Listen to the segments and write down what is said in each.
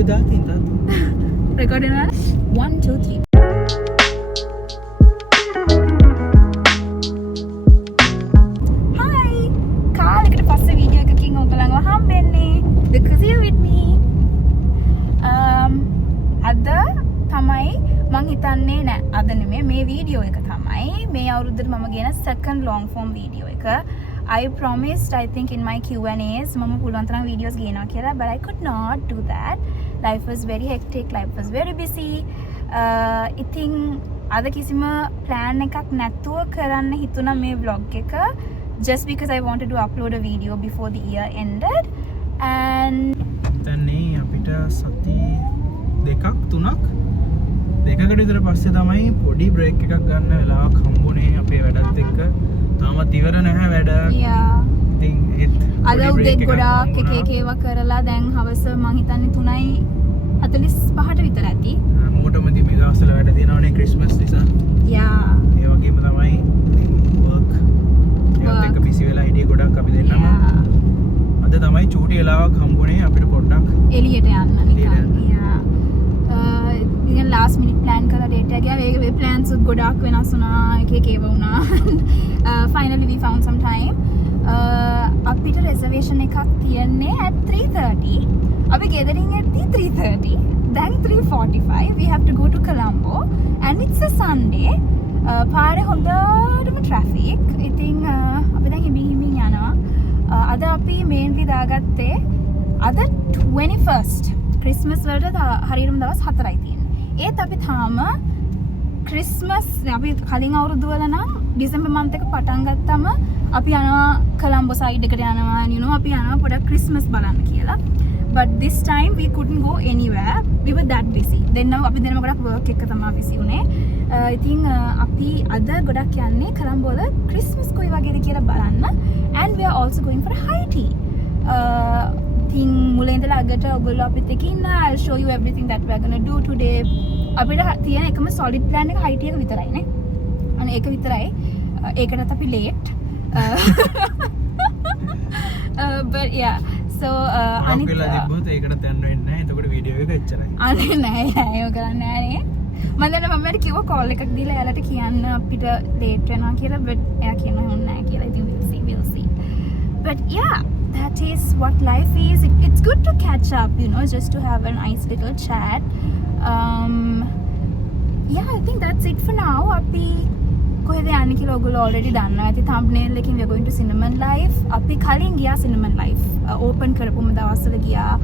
video datin tatu. Recording na? 1, 2, 3. Hi! කාලෙකට පස්සේ වීඩියෝ එකකින් ඔයගලන්ව හම්බෙන්නේ. Good to see you with me. අද තමයි මං හිතන්නේ නෑ අද නෙමෙයි මේ වීඩියෝ එක තමයි මේ අවුරුද්දට මම ගෙන second long form වීඩියෝ එක. I promised I think in my Q&As මම පුළුවන් තරම් වීඩියෝස් ගේනවා කියලා, but I could not do that. Life was very hectic, life was very busy. ඉතින් අද කිසිම plan එකක් නැතුව කරන්න හිතුණා මේ vlog එක, just because I wanted to upload a video before the year ended. And තන්නේ අපිට සති දෙකක් තුනක් දෙකකට විතර පස්සේ තමයි පොඩි බ්‍රේක් එකක් ගන්න වෙලාවක් හම්බුනේ අපේ වැඩත් එක්ක. තාමත් ඉවර නැහැ වැඩ. yeah. ඉතින් ඒත් අද උදේ ගොඩාක් එක ඒවා කරලා දැන් හවස මං හිතන්නේ 3:45ට විතර ඇති. මොකටම ඉතින් මේ දවස්වල වැඩ තියෙනවනේ ක්‍රිස්මස් නිසා. yeah. ඒ වගේම තමයි work ඒවත් එක්ක බිසි වෙලා හිටියේ ගොඩක් අපි දෙන්නම. yeah. අද තමයි චූටි වෙලාවක් හම්බුනේ අපිට පොඩ්ඩක් එළියට යන්න නිකන්. එළියට. yeah. ඉතින් last minute plan කරලා date එක ගියා. ඒ plans උත් ගොඩාක් වෙනස් වුණා. එක ඒවා වුණා. Finally we found some time. අපිට reservation එකක් තියන්නේ at 3:30. අපි ගෙදරින් එද්දි 3:30. Then 3:45 we have to go to Colombo and it's a Sunday. පාරේ හොඳටම traffic. ඉතින් අපි දැන් හිමින් යනවා. අද අපි mainly දාගත්තේ අද 21st Christmas වලට හරියටම දවස් 4යි තියෙන්නේ. ඒත් අපි තාම Christmas අපි කලින් අවුරුදු වල නම් December month එක පටන් ගත්තම අපි යනවා Colombo side එකට යනවා, you know, අපි යනවා පොඩක් Christmas බලන්න කියලා. But this time we couldn't go anywhere. We were that busy. අපි දෙන්නම ගොඩක් work එක තමයි busy උනේ. ඉතින් අපි අද ගොඩක් යන්නේ Colombo වල Christmas කොයි වගේද කියලා බලන්න. And we are also going for a high tea. ඉතින් මුලින් ඉඳලා අගට ඔයගොල්ලෝ අපිත් එක්ක ඉන්න. I'll show you everything that we are going to do today. අපිට තියෙන එකම solid plan එක high tea එක විතරයි නේ. අනේ ඒක විතරයි. ඒකටත් අපි late. But yeah. So අනිත් වෙලා තිබ්බොත් ඒකට යන්න වෙන්නේ නැහැ. එතකොට වීඩියෝ එක එච්චරයි. අනේ නෑ ඒක කරන්නේ නෑනේ. මම දැන් මම්මට කිව්වා call එකක් දීලා එයාලට කියන්න අපිට late වෙනවා කියලා, but එයා කියනවා හොන්න නෑ කියලා. ඉතින් we'll see. But yeah, that is what life is. It's good to catch up, you know, just to have a nice little chat. Yeah, I think that's it for now. අපි කොහෙද යන්නේ කියලා ඔයගොල්ලෝ already දන්නවා. ඇති thumbnail එකකින් we are going to Cinnamon Life. අපි කලින් ගියා Cinnamon Life. Open කරපුම දවස්වල ගියා.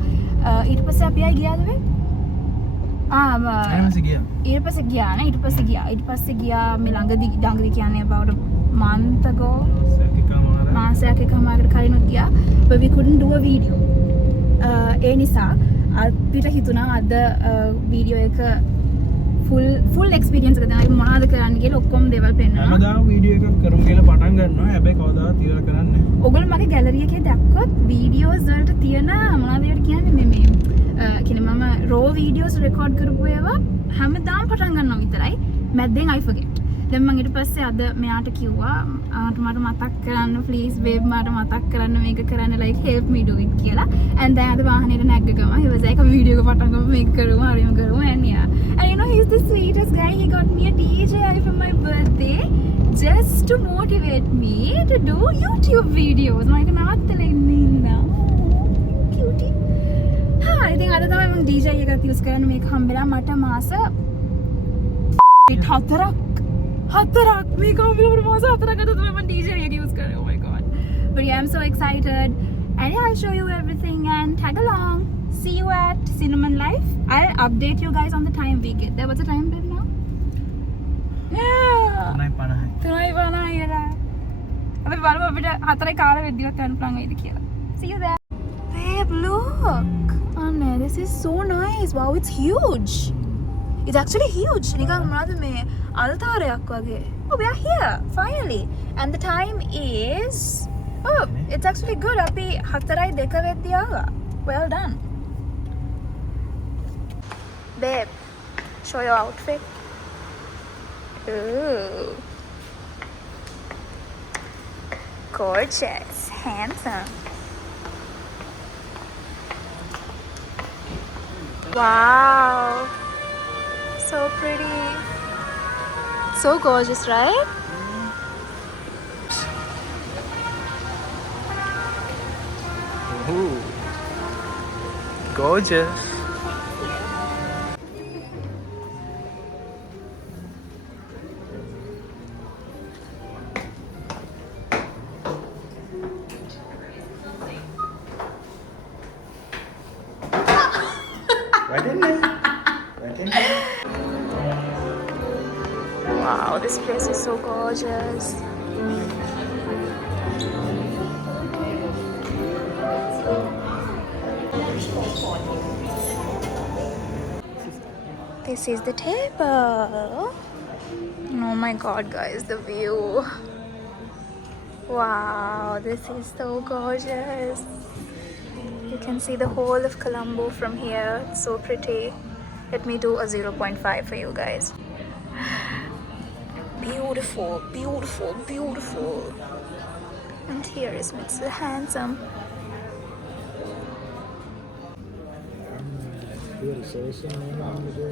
ඊට පස්සේ අපි ආයි ගියාද වේ? ඊට පස්සේ ගියා මේ ළඟදී කියන්නේ about a month ago. මාසයක් එකමාරකට කලිනුත් ගියා. But we couldn't do a video. ඒ නිසා අපිට හිතුණා අද වීඩියෝ එක full experience එක තමයි මොනවද කරන්න කියලා ඔක්කොම දේවල් පෙන්නනවා. හැමදාම වීඩියෝ එකක් කරමු කියලා පටන් ගන්නවා. හැබැයි කවදාවත් ඉවර කරන්නේ නැහැ. ඔයගොල්ලෝ මගේ gallery එකේ දැක්කොත් videos වලට තියෙන මොනවද ඒකට කියන්නේ මේ කියන්නේ මම raw videos record කරපු ඒවා හැමදාම පටන් ගන්නවා විතරයි. මැද්දෙන් I forget. දැන් මම ඊට පස්සේ අද මෙයාට කිව්වා මට මතක් කරන්න please babe මට මතක් කරන්න මේක කරන්න like help me do it කියලා. and then අද වාහනේට නැග්ග ගම he was like වීඩියෝ එක පටන් ගමු මේක කරමු හරියම කරමු and yeah. And you know he's the sweetest guy. He got me a DJI for my birthday just to motivate me to do YouTube videos. මම නවත්තලා ඉන්නේ ඉඳා. Cutie. ඉතින් අද තමයි මම DJI එකක් use කරන්නේ. මේක හම්බෙලා මට මාස 4ක් මේක හම්බෙලා මාස 4ක් අද තමයි මම DJI එක use කරන්නේ. Oh my god. But yeah, I'm so excited. And yeah, I'll show you everything and tag along. See you at Cinnamon Life. I'll update you guys on the time we get there. What's the time babe now? Yeah. 3:50 ඉරා. අපි බලමු අපිට 4යි කාලෙ වෙද්දිවත් යන්න පුළුවන් වේද කියලා. See you there. Babe, look. Anne, this is so nice. Wow, it's huge. It's actually huge. නිකන් මොනවද මේ අල්තාරයක් වගේ. Oh, we are here finally. And the time is it's actually good. අපි 4:02 වෙද්දී ආවා. Well done. Babe, show your outfit. Ooh. Gorgeous, handsome. Wow. So pretty. So gorgeous, right? Ooh. Gorgeous. Wow, this place is so gorgeous. This is the table. Oh my god, guys, the view. Wow, this is so gorgeous. You can see the whole of Colombo from here. It's so pretty. Let me do a 0.5 for you guys. Beautiful, beautiful, beautiful. And here is Mr. Handsome.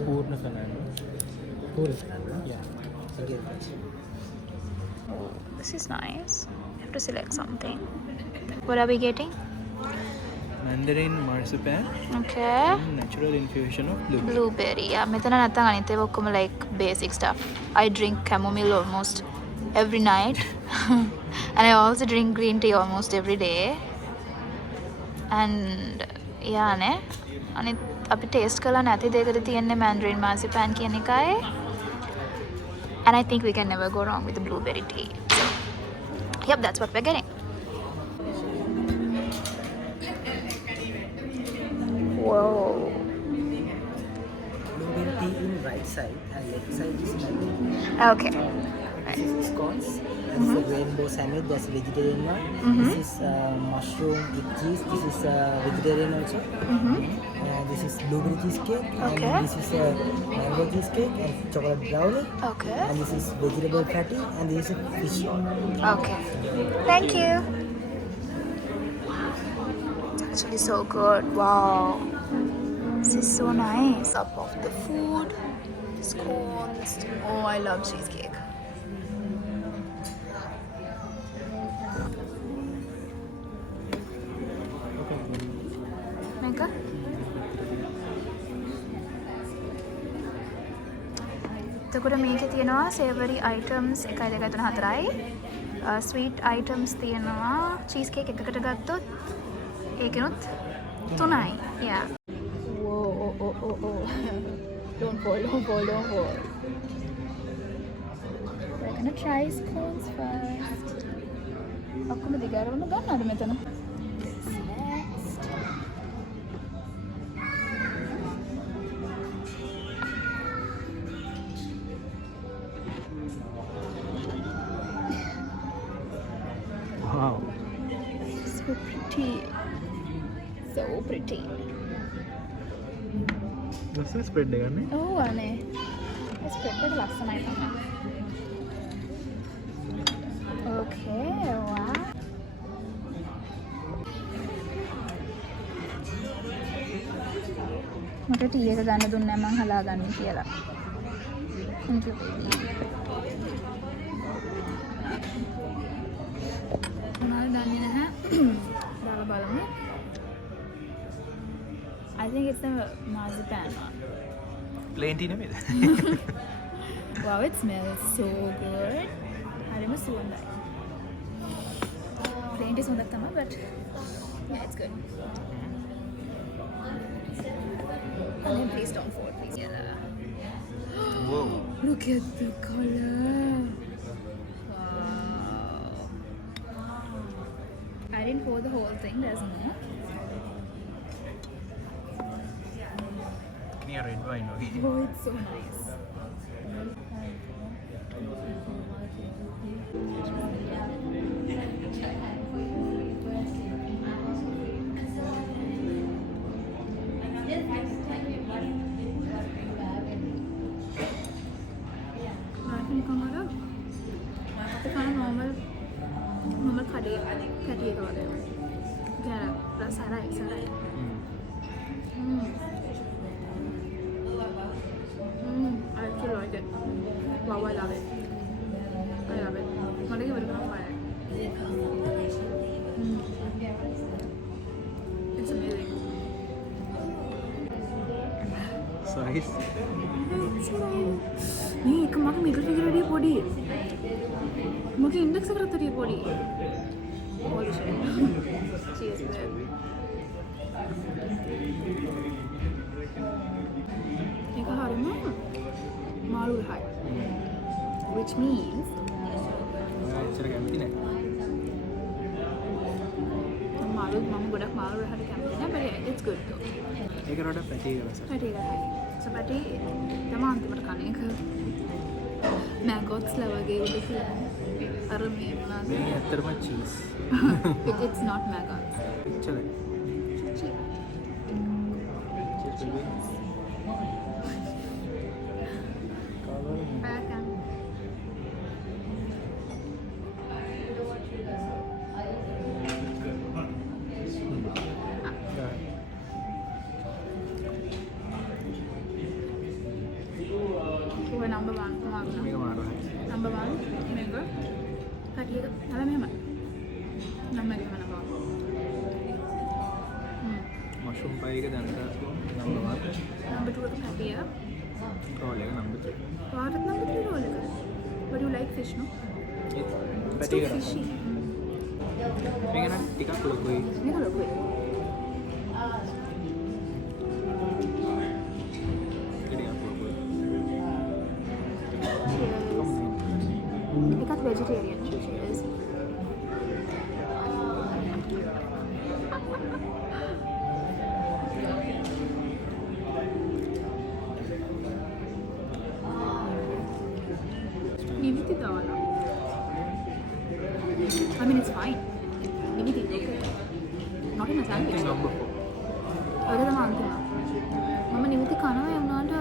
Purna Fernando. Yeah. Oh, this is nice. You have to select something. What are we getting? Mandarin marzipan. Okay. Natural infusion of blueberry. Blueberry. Yeah, මෙතන නැත්තම් අනිත් ඒවා ඔක්කොම like basic stuff. I drink chamomile almost every night. And I also drink green tea almost every day. And yeah නේ. අනිත් අපි taste කරලා නැති දෙයකට තියෙන්නේ mandarin marzipan කියන එකයි. And I think we can never go wrong with the blueberry tea. So, yep, that's what we're getting. Whoa. Blueberry tea in right side and left side is mandarin. Okay. This is scones. This is a rainbow sandwich. That's vegetarian one. This is mushroom with cheese. This is vegetarian also. This is blueberry cheesecake. Okay. And this is mango cheesecake and chocolate brownie. Okay. And this is vegetable patty and this is fish. Okay. Thank you. It's actually so good. Wow. This is so nice. Up of the food. Scones. Oh, I love cheesecake. Mega? එතකොට මේකේ තියෙනවා savory items 1 2 3 4යි. sweet items තියෙනවා cheese cake එකකට ගත්තොත් ඒකෙනුත් 3යි. Yeah. Whoa, oh. Don't fall. We're gonna try scones first. ඔක්කොම දිගාරවන්න ගන්නවද මෙතන? Next. Wow. So pretty. So pretty. This is spread එකනේ. Oh, අනේ. Spread එක ලස්සනයි තමයි. Okay, wow. මට ටී එක ගන්න දුන්නේ මං හලාගන්නේ කියලා. Thank you. මොනවද දන්නේ නැහැ. දාලා බලමු. I think it's a marzipan one. Plain tea නෙමෙයිද? Wow, it smells so good. හරිම සුවඳයි. Plain tea සුවඳක් තමයි, but yeah, it's good. And then please don't fall, please. Yeah. Whoa. Look at the color. Wow. I didn't pour the whole thing, there's more. Near red wine okay. Oh, it's so nice. normal කඩේ කැටි එක වගේ. ඒක සරයි. I actually like it. Wow, I love it. I love it. මට ඉවරකම පාරයි. It's amazing. Size මේ එක මගේ මිඩල් ෆිගර් එකේ පොඩි. මගේ ඉන්ඩෙක්ස් එකකට තරිය පොඩි. Holy shit. Cheers to it. ඒක හරියම මාළු රහයි. Which means එච්චර කැමති නෑ මාළු මම ගොඩක් මාළු රහට කැමති නෑ but it's good though. ඒක රට පැටි රස පැටි රහයි. So පැටි තමයි අන්තිමට කන එක. මැගොට්ස්ලා වගේ උඩ අර මේ මොනවාද? මේ ඇත්තටම චීස් It's not maggots. එච්චරයි Cheap. Cheese baby Back and we're number one. මේක මාරයි Number one, mango. Kaki itu, nama memang. Nama gimana bang? මෂරුම් පයි එක දැනට number 1 Number two itu kaki ya. Roll එක number 2 What is number three roll? But you like fish, no? පැටි Too එක රස fishy. මේක නම් ටිකක් ලොකුයි Ini kalau gue. ටිකක් ලොකුයි Cheers. Dekat vegetarian. Cheers. Niviti dawala. I mean, it's fine. Niviti is okay. Not in a sandwich. Number 4 ඔය තමයි අන්තිම. මම නිවිති කනවා ඒ වුණාට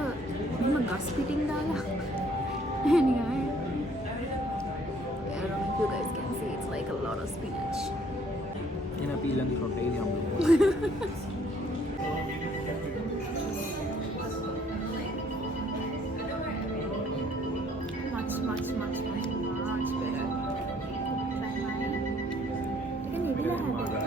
මෙහෙම ගස් පිටින් දාලා නිකන් I don't know if you guys can see it's like a lot of spinach. එන අපි ඊළඟ ෆොටෝ එකේ යමු Much better. Kan ini lah ada.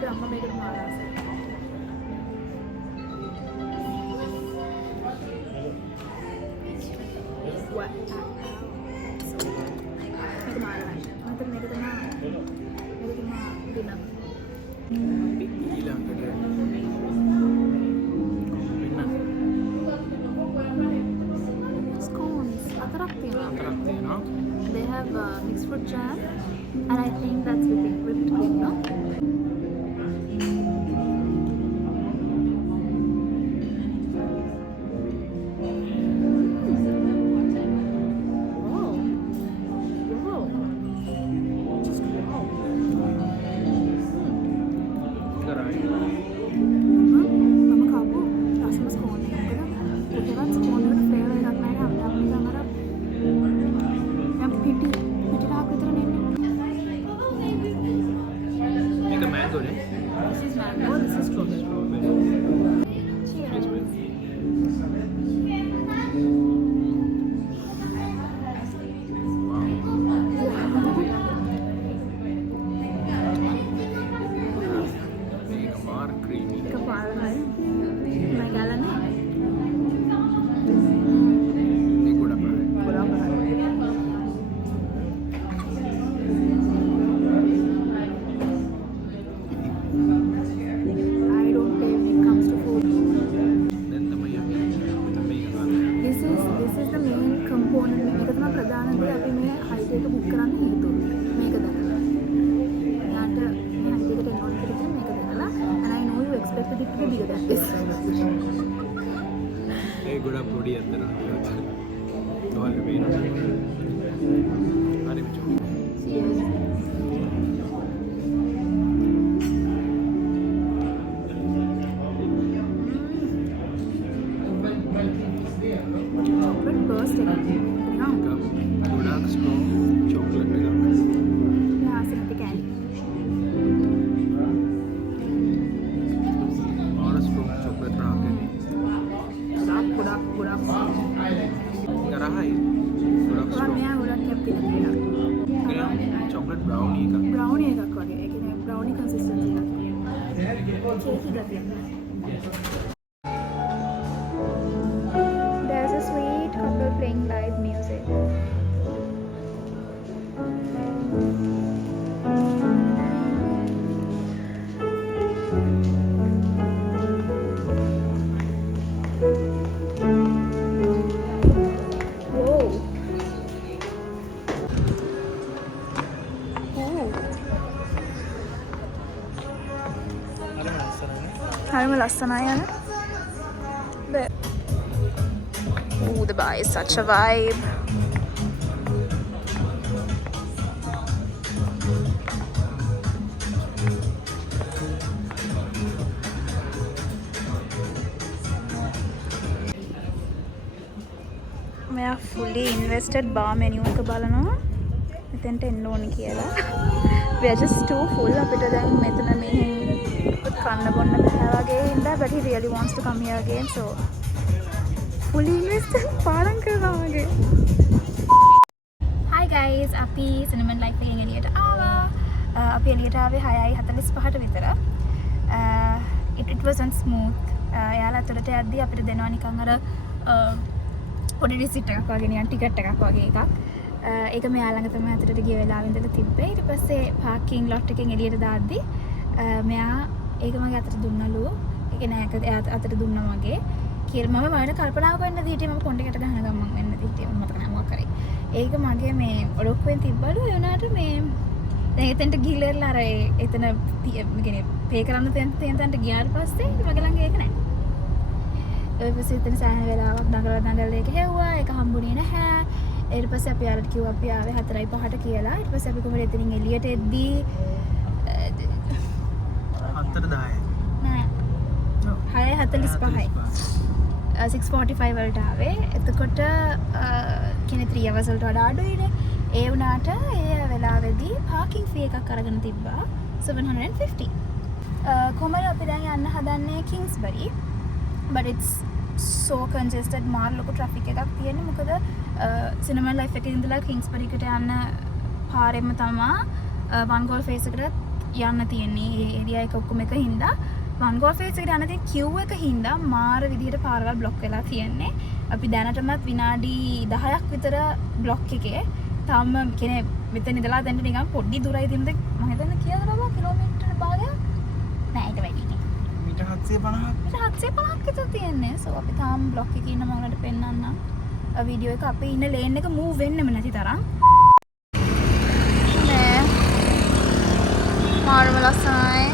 Drama මේකට මාරාසයි. What? මේක මාරායි. මට මේක තමයි dinner. ඊළඟට Scones. අතරක් තියෙනවා. අතරක් තියෙනවා They have mixed fruit jam, and I think that's whipped cream, no? Wow. Wow. Just wow. කරයි මම කාපු රසම ස්කෝන් එක. මොකද ඒකත් ස්කෝන් වල ෆ්ලේවර් එකක් නැහැ. අපි නිකන් අර යම් පිටිරහක් විතර නෙන්නේ. මේක මැංගෝනේ This is mango, this is strawberry. Cheers. මේක මාර ක්‍රීමි Kepalan. Magalan na. මේක ගොඩක් හරි Berapa? I don't pay when it comes to food. දැන් තමයි අපි මෙතන මේක ගන්න This is the main component. මේක තමයි ප්‍රධාන දේ අපි මේ හයිට් එක බුක් කරන්න හේතුව. මේක දැකලා. යාට මේ හයිට් එකට එන්න ඕන කියලා මේක දැකලා and I know you expected it to be bigger than this. ඒ ගොඩක් පොඩි අතර ඔයාලට පේනවා හරි මිචෝ Cheers. Chocolate burst එකක්. ගොඩක් ස්ට්‍රෝං චොක්ලට් එකක් බ්‍රවුනි එකක්. බ්‍රවුනි එකක් වගේ. ඒ කියන්නේ බ්‍රවුනි කන්සිස්ටන්සි එකක්. කේකි ගතියක්. There's a sweet couple playing live music. හරිම ලස්සනයි යන. Ooh, the bar is such a vibe. මෙයා fully invested bar menu එක බලනවා. මෙතෙන්ට එන්න ඕනි කියලා. We are just too full අපිට දැන් මෙතන මෙහෙන් කන්න බොන්න බෑ වගේ ඉඳලා but he really wants to come here again so fully invested පාඩම් කරනවා වගේ. Hi guys අපි cinnamon life එකෙන් එළියට ආවා. අපි එළියට ආවේ 6:45ට විතර. It wasn't smooth. යාලා අතට යද්දී අපිට දෙනවා නිකන් අර පොඩි රිසිට් එකක් වගේ නිකන් ටිකට් එකක් වගේ එකක්. ඒක මෙයා ළඟ තමයි අතට ගිය වෙලාවෙ ඉඳලා තිබ්බේ. ඊට පස්සේ පාකින් ලොට් එකෙන් එළියට දාද්දී මෙයා ඒක මගේ අතට දුන්නලු. ඒක නෑ එයාට අතට දුන්නා වගේ. කියලා මම වයින් කල්පනා කරන්න දීටි මම කොණ්ඩේකට ගහන ගමන් වෙන්න දීටි මම මතක නෑ මොකක් කරේ. ඒක මගේ මේ ඔලොක්කුවෙන් තිබ්බලු ඒ වුණාට මේ දැන් එතෙන්ට ගිහිල්ලා අර එතන කියන්නේ පේ කරන්න තැනට ගියාට පස්සේ මගේ ළඟ ඒක නෑ. ඊට පස්සේ එතන සෑහෙන වෙලාවක් දඟලලා ඒක හෙව්වා. ඒක හම්බුනේ නැහැ. ඊට පස්සේ අපි යාළුවට කිව්වා අපි ආවේ 4:05ට කියලා. ඊට පස්සේ අපි කොහොමද එතනින් එළියට එද්දී 4:10යි. නෑ. 6:45යි. 6:45 වලට ආවේ. එතකොට කියන්නේ 3 hours වලට වඩා අඩුයිනේ. ඒ වුණාට ඒ වෙලාවේදී parking fee එකක් අරගෙන තිබ්බා 750. කොහමද අපි දැන් යන්න හදන්නේ Kingsbury. But it's so congested මාර ලොකු traffic එකක් තියෙන්නේ. මොකද cinnamon life එකේ ඉඳලා Kingsbury එකට යන්න පාරෙම තමයි one goal face එකට යන්න තියෙන්නේ. ඒ ඒරියා එක ඔක්කොම එක හින්දා one goal face එකට යන්න තියෙන queue එක හින්දා මාර විදිහට පාරවල් block වෙලා තියෙන්නේ. අපි දැනටමත් විනාඩි 10ක් විතර block එකේ තාම කියන්නේ මෙතන ඉඳලා දැන් නිකන් පොඩි දුරයි තියෙනද මම හිතන්නේ කියලා බබා කිලෝමීටර භාගයක් නෑ ඊට වැඩි නේ. මීටර් 750ක් විතර තියෙන්නේ. So අපි තාම block එකේ ඉන්න මම ඔයාලට පෙන්නන්නම්. වීඩියෝ එක අපේ ඉන්න ලේන් එක move වෙන්නෙම නැති තරම්. නෑ. මාරම ලස්සනයි.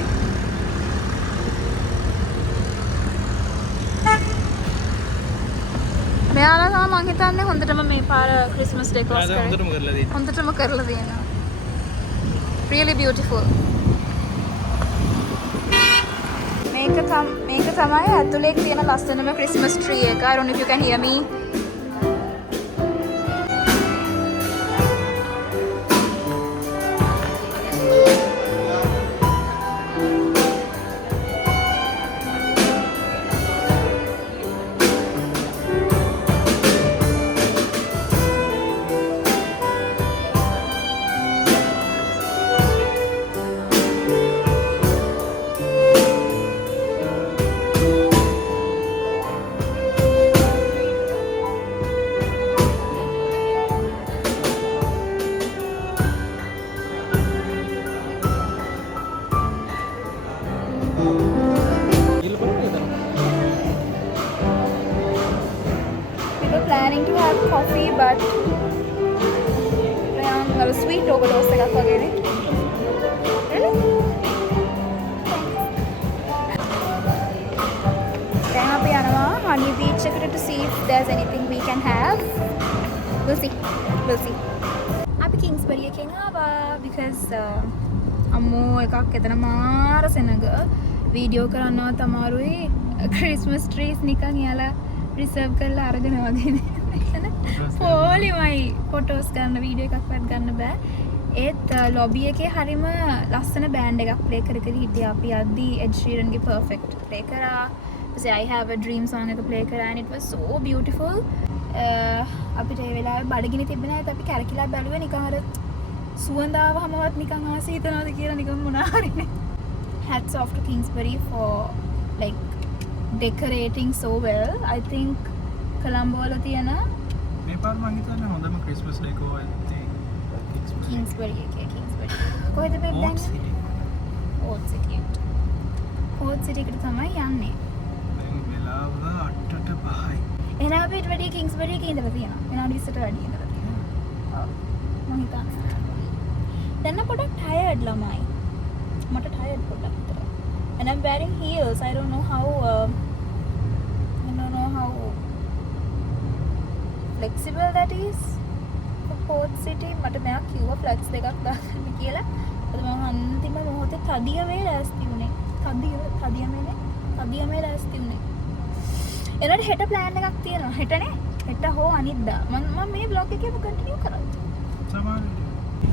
මෙයාලා තමයි මං හිතන්නේ හොඳටම මේ පාර ක්‍රිස්මස් ඩෙකෝස් කරේ. හොඳටම කරලා තියෙනවා. Really beautiful. මේක තමයි ඇතුලේ තියෙන ලස්සනම ක්‍රිස්මස් tree එක. I don't know if you can hear me. Planning to have coffee but a sweet overdose එකක් වගේනේ. Really? දැන් අපි යනවා Honey Beach එකට to see if there's anything we can have. We'll see. අපි Kingsbury එකෙන් ආවා because අම්මෝ එකක් එතන මාර සෙනග වීඩියෝ කරන්නවත් අමාරුයි. Christmas trees නිකන් යාලා රිසර්ව් කරලා අරගෙන වගේ නේ. පොලිමයි ෆොටෝස් ගන්න වීඩියෝ එකක්වත් ගන්න බෑ. ඒත් ලොබි එකේ හරිම ලස්සන බෑන්ඩ් එකක් ප්ලේ කර හිටියා. අපි යද්දී Ed Sheeran ගේ Perfect ප්ලේ කරා. ඊපස්සේ I Have a Dream song එක ප්ලේ කරා and it was so beautiful. අපිට ඒ වෙලාවේ බඩගිනි තිබුණා. ඒත් අපි කැරකිලා බැලුවේ නිකන් අර සුවඳාවහමවත් නිකන් ආස හිතනවාද කියලා නිකන් මොනා හරි නේ. Hats off to Kingsbury for like decorating so well. I think Colombo වල තියෙන මේ පාර මං හිතන්නේ හොඳම ක්‍රිස්මස් ඩෙකෝ ඇත්තේ Kingsbury එකේ Kingsbury. කොහෙද බෙක් Old දැන්? City. Old City. Old City එකට තමයි යන්නේ. දැන් වෙලාව 8:05යි. එහෙනම් අපිට වැඩි Kingsbury එකේ ඉඳලා තියෙනවා. විනාඩි 20ට වැඩි ඉඳලා තියෙනවා. ඔව්. මම හිතන්නේ. දැන් පොඩක් tired ළමයි. මට tired පොඩක් විතර. And I'm wearing heels. I don't know how flexible that is for Port City. මට මෙයා කිව්වා flex දෙකක් දාන්න කියලා. අද මම අන්තිම මොහොතේ තදියමේ ලෑස්ති වුණේ. තදියමේ ලෑස්ති වුණේ. එනට හෙට ප්ලෑන් එකක් තියෙනවා. හෙටනේ. හෙට හෝ අනිද්දා. මම මේ vlog එකේම කන්ටිනියු කරා. සමානයි.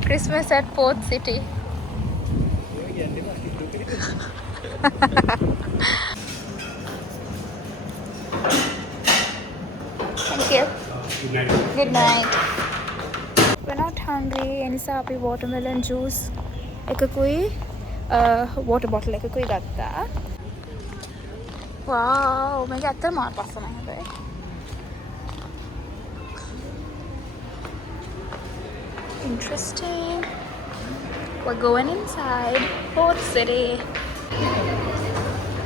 Christmas at Port City. Thank you. Good night. We're not hungry. එනිසා අපි watermelon juice එකකුයි water bottle එකකුයි ගත්තා. Wow, මේක ඇත්තටම මාර පස්සමයි හැබැයි. Interesting. We're going inside Port City.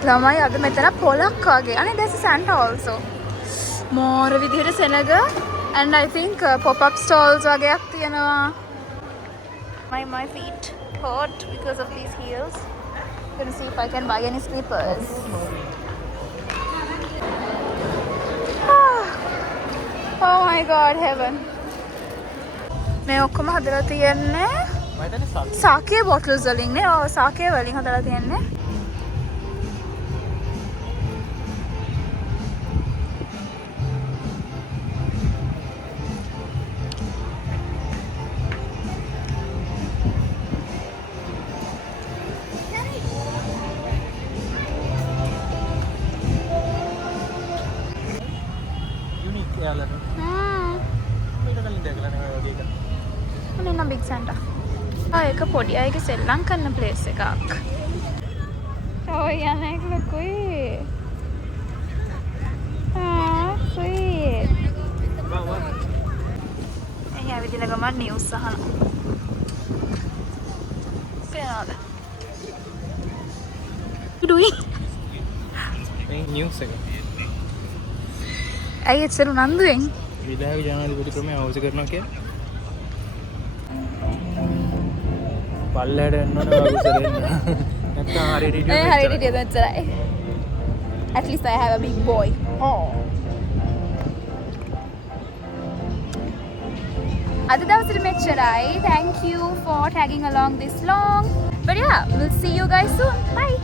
ළමයි අද මෙතන පොලක් වගේ. අනේ there's a Santa also. මෝර විදිහට සෙනග and I think pop-up stalls වගේක් තියෙනවා. My feet hurt because of these heels. Gonna see if I can buy any slippers. Oh my god, heaven. මේ ඔක්කොම හදලා තියෙන්නේ මම හිතන්නේ සාකේ bottles වලින් නේ. ඔව් සාකේ වලින් හදලා තියෙන්නේ. යුනික් යාලට. මේක කලින් දැකලා නේ ඔය වගේ එකක්. අනේ නම් big Santa. ඒක පොඩි අයගේ සෙල්ලම් කරන ප්ලේස් එකක්. ඔය යන්නේ ලොකුයි. sweet. එහේ ඇවිදින ගමන් නිවුස් අහනවා. පේනවද? doing? මේ නිවුස් එක. ඇයි එච්චර උනන්දුවෙන්? විදායක ජනාධිපති ක්‍රමය අවශ්‍ය කරනවා කියන්නේ. පල්ලයට එන්න ඕනේ වගේ ඉස්සරෙන්. නැත්නම් හරියට හිටියොත් හරියට හිටියොත් එච්චරයි. At least I have a big boy. Oh. අද දවසට මෙච්චරයි. Thank you for tagging along this long. But yeah, we'll see you guys soon. Bye.